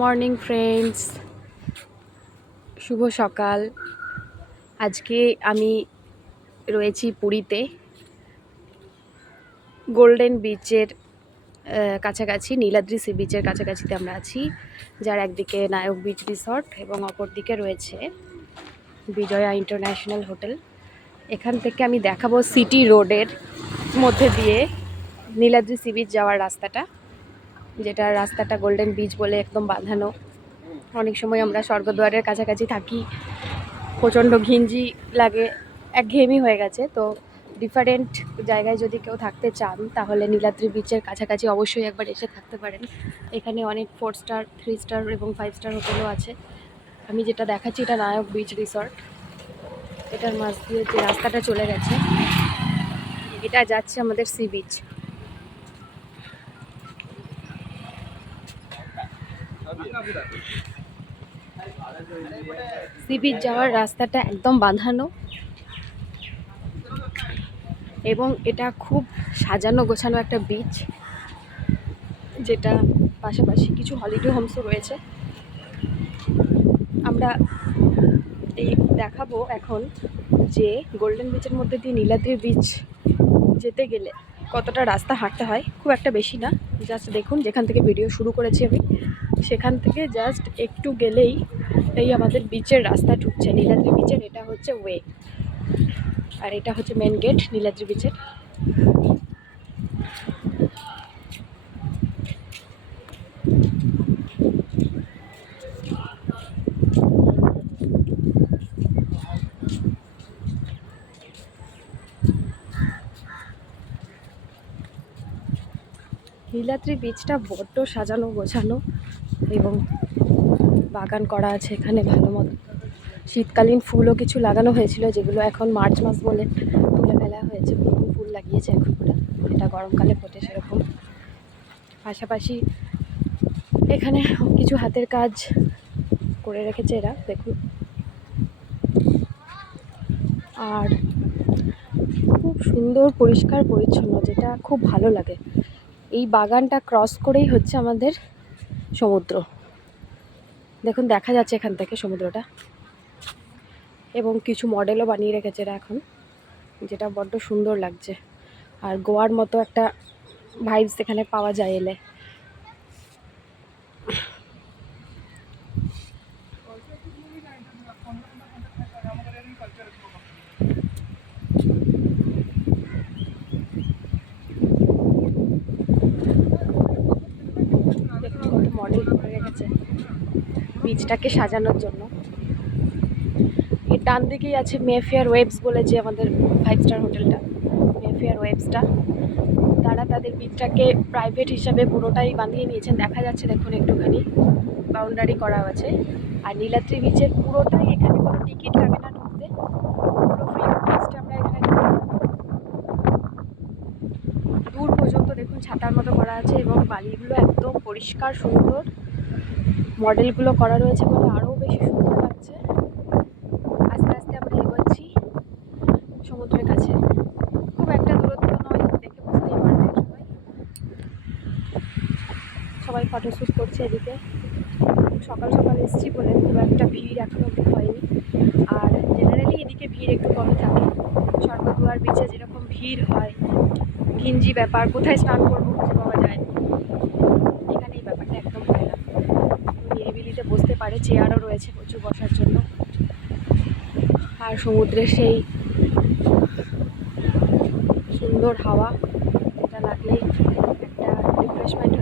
Morning friends, শুভ সকাল। আজকে আমি রয়েছি পুরীতে, গোল্ডেন বিচের কাছাকাছি, নীলাদ্রি সি বিচের কাছাকাছিতে আমরা আছি, যার একদিকে নায়ক বিচ রিসর্ট এবং অপর দিকে রয়েছে বিজয়া ইন্টারন্যাশনাল হোটেল। এখান থেকে আমি দেখাবো সিটি রোডের মধ্যে দিয়ে নীলাদ্রি সি বিচ যাওয়ার রাস্তাটা, যেটা রাস্তাটা গোল্ডেন বিচ বলে একদম বাঁধানো। অনেক সময় আমরা স্বর্গদ্বারের কাছাকাছি থাকি, প্রচণ্ড ঘিঞ্জি লাগে, একঘেয়েমি হয়ে গেছে। তো ডিফারেন্ট জায়গায় যদি কেউ থাকতে চান তাহলে নীলাদ্রি বিচের কাছাকাছি অবশ্যই একবার এসে থাকতে পারেন। এখানে অনেক 4 স্টার, 3 স্টার এবং 5 স্টার হোটেলও আছে। আমি যেটা দেখাচ্ছি এটা নায়ক বিচ রিসর্ট। এটার মাঝ দিয়ে যে রাস্তাটা চলে গেছে, এটা যাচ্ছে আমাদের সি বিচ। সি বিচ যাওয়ার রাস্তাটা একদম বাঁধানো এবং এটা খুব সাজানো গোছানো একটা বিচ, যেটা পাশাপাশি কিছু হলিডে হোমসও রয়েছে। আমরা এই দেখাবো এখন যে গোল্ডেন বিচের মধ্যে দিয়ে নীলাদ্রি বিচ যেতে গেলে কতটা রাস্তা হাঁটতে হয়। খুব একটা বেশি না, জাস্ট দেখুন যেখান থেকে ভিডিও শুরু করেছি আমি সেখান থেকে জাস্ট একটু গেলেই এই আমাদের বিচের রাস্তা ঢুকছে নীলাদ্রি বিচের। এটা হচ্ছে ওয়ে, আর এটা হচ্ছে মেন গেট নীলাদ্রি বিচের। নীলাদ্রি বিচটা বড্ড সাজানো গোছানো এবং বাগান করা আছে এখানে ভালো মতো। শীতকালীন ফুলও কিছু লাগানো হয়েছিল, যেগুলো এখন মার্চ মাস বলে তুলে ফেলা হয়েছে। পুরো ফুল লাগিয়েছে এখন ওরা, এটা গরমকালে ফোটে সেরকম। পাশাপাশি এখানে কিছু হাতের কাজ করে রেখেছে এরা, দেখুন। আর খুব সুন্দর পরিষ্কার পরিচ্ছন্ন, যেটা খুব ভালো লাগে। এই বাগানটা ক্রস করেই হচ্ছে আমাদের সমুদ্র, দেখুন দেখা যাচ্ছে এখান থেকে সমুদ্রটা। এবং কিছু মডেলও বানিয়ে রেখেছে এরা এখন, যেটা বড্ড সুন্দর লাগছে। আর গোয়ার মতো একটা ভাইবস এখানে পাওয়া যায় এলে। দেখুন কত মডেল করে রেখেছে বিচটাকে সাজানোর জন্য। এর ডান দিকেই আছে মেফেয়ার ওয়েবস বলে, যে আমাদের 5 স্টার হোটেলটা, মেফেয়ার ওয়েবসটা। তারা তাদের বিচটাকে প্রাইভেট হিসাবে পুরোটাই বানিয়ে নিয়েছেন, দেখা যাচ্ছে দেখুন একটুখানি বাউন্ডারি করা আছে। আর নীলাদ্রি বিচের পুরোটাই, এখানে কোনো টিকিট লাগে না ঢুকতে, পুরো ফ্রি অফ কস্টে আমরা এখানে দূর পর্যন্ত দেখুন ছাতার মতো করা আছে এবং বালিগুলো একদম পরিষ্কার সুন্দর। মডেলগুলো করা রয়েছে বলে আরও বেশি সুন্দর লাগছে। আস্তে আস্তে আমরা এগোচ্ছি সমুদ্রের কাছে, খুব একটা দূরত্ব নয়, দেখে বুঝতেই পারবেন। সবাই ফটোশ্যুট করছে এদিকে। সকাল সকাল এসেছি বলে খুব একটা ভিড় এখনও অব্দি হয়নি। আর জেনারেলি এদিকে ভিড় একটু কমই থাকে। স্বর্গদ্বার বিচে যেরকম ভিড় হয়, ঘিঞ্জি ব্যাপার, কোথায় স্নান করবো খুঁজে পাওয়া যায়, এখানে এই ব্যাপারটা একদম হয় না। নিরিবিলিতে বসতে পারে, চেয়ারও রয়েছে প্রচুর বসার জন্য। আর সমুদ্রের সেই সুন্দর হাওয়া, এটা লাগলেই একটা রিফ্রেশমেন্ট